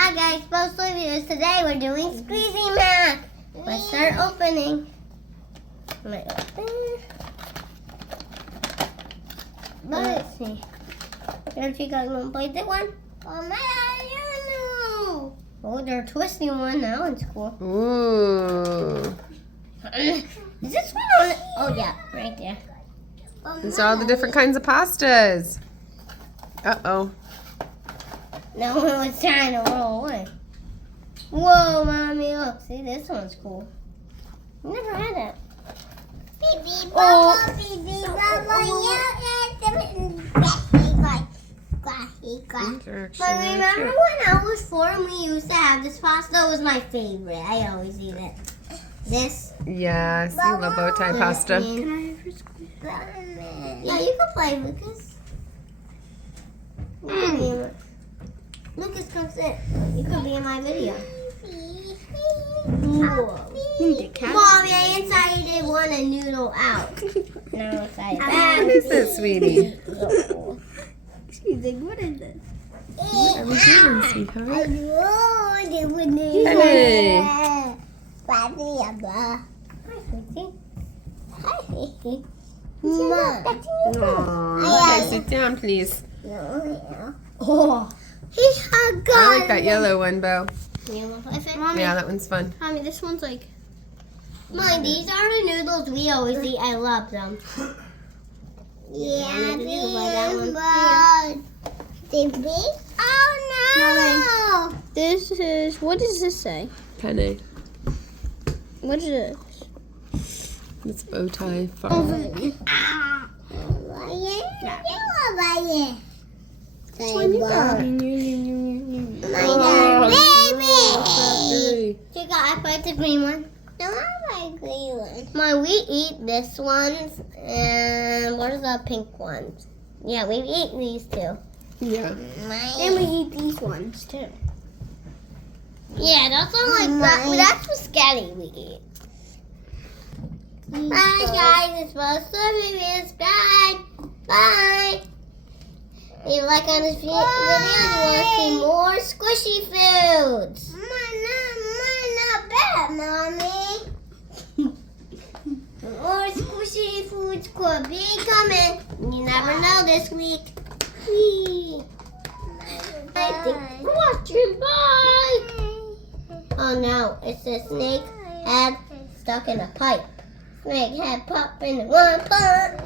Hi guys, both videos. Today we're doing Squeezey Mac. Let's start opening. Let's see. Don't you guys want to play this one? Oh my, I don't know. Oh, they're twisting one. That one's cool. Ooh. Is this one on? Oh yeah, right there. These are all the different kinds of pastas. Uh-oh. No one was trying to roll away. Whoa, Mommy, look. See, this one's cool. Never had that. Oh. But remember when I was 4 and we used to have this pasta? It was my favorite. I always eat it. This. Yes, you love bow tie pasta. Can I have your squeeze? Yeah, you can play, Lucas. Lucas, come sit. You could be in my video. Mommy, I decided want a noodle out. No, inside. What is this, sweetie? She's like, what is this? What are we doing, sweetheart? Hey. Hey. Hi, sweetie. Hi, sweetie. Mom. Okay, sit down, please. Oh. I like that yellow one, Bo. Mommy, Yeah, that one's fun. Mommy, this one's like... Mom, these are the noodles we always eat. I love them. Yeah, they big? Oh, no! Mommy, this is... What does this say? Penne. What is this? It's bow tie fun. Baby! I put the green one. No, I like green one. Mom, we eat this ones, and what are the pink ones? Yeah, we eat these too. Yeah. And we eat these ones too. Yeah, those are like that. That's spaghetti we eat. Bye guys, it's supposed to be subscribe. Bye. If you like on this video, you want to see more squishy foods. Not bad, Mommy. More squishy foods could be coming. You never know this week. Thanks for watching. Bye. Oh no, it's a snake head stuck in a pipe. Snake head pop in one pot.